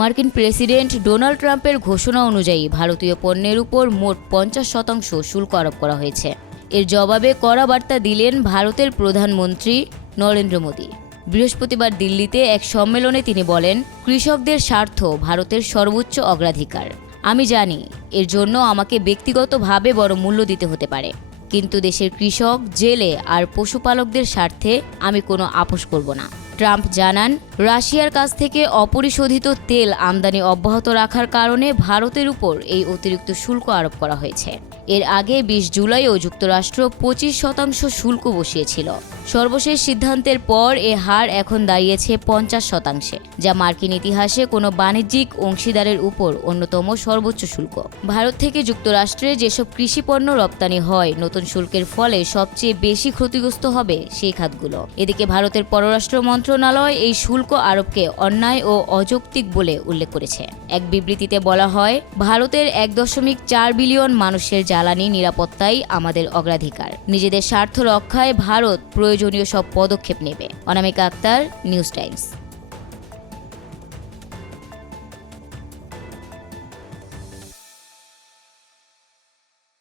মার্কিন president Donald ট্রাম্পের ঘোষণা অনুযায়ী ভারতীয় পণ্যের উপর মোট পঞ্চাশ শতাংশ শুল্ক আরোপ করা হয়েছে। এর জবাবে কড়া বার্তা দিলেন ভারতের প্রধানমন্ত্রী নরেন্দ্র মোদী। বৃহস্পতিবার দিল্লিতে এক সম্মেলনে তিনি বলেন, কৃষকদের স্বার্থ ভারতের সর্বোচ্চ অগ্রাধিকার। আমি জানি এর জন্য আমাকে ব্যক্তিগতভাবে বড় মূল্য দিতে হতে পারে, কিন্তু দেশের কৃষক, জেলে আর পশুপালকদের স্বার্থে আমি কোনো আপোষ করব না। ট্রাম্প জানান রাশিয়ার কাছ থেকে অপরিশোধিত তেল আমদানি অব্যাহত রাখার কারণে ভারতের উপর এই অতিরিক্ত শুল্ক আরোপ করা হয়েছে। এর আগে বিশ জুলাইও যুক্তরাষ্ট্র পঁচিশ শতাংশ শুল্ক বসিয়েছিল। সর্বশেষ সিদ্ধান্তের পর এ হার এখন দাঁড়িয়েছে পঞ্চাশ শতাংশে, যা মার্কিন ইতিহাসে কোনো বাণিজ্যিক অংশীদারের উপর অন্যতম সর্বোচ্চ শুল্ক। ভারত থেকে যুক্তরাষ্ট্রে যেসব কৃষিপণ্য রপ্তানি হয়, নতুন শুল্কের ফলে সবচেয়ে বেশি ক্ষতিগ্রস্ত হবে সেই খাতগুলো। এদিকে ভারতের পররাষ্ট্র মন্ত্রণালয় এই শুল্ক আরোপকে অন্যায় ও অযৌক্তিক বলে উল্লেখ করেছে। এক বিবৃতিতে বলা হয়, ভারতের এক দশমিক চার বিলিয়ন মানুষের জ্বালানি নিরাপত্তাই আমাদের অগ্রাধিকার। নিজেদের স্বার্থ রক্ষায় ভারত প্রয়োজনীয় সব পদক্ষেপ নেবে। Anamika Akter, News Times.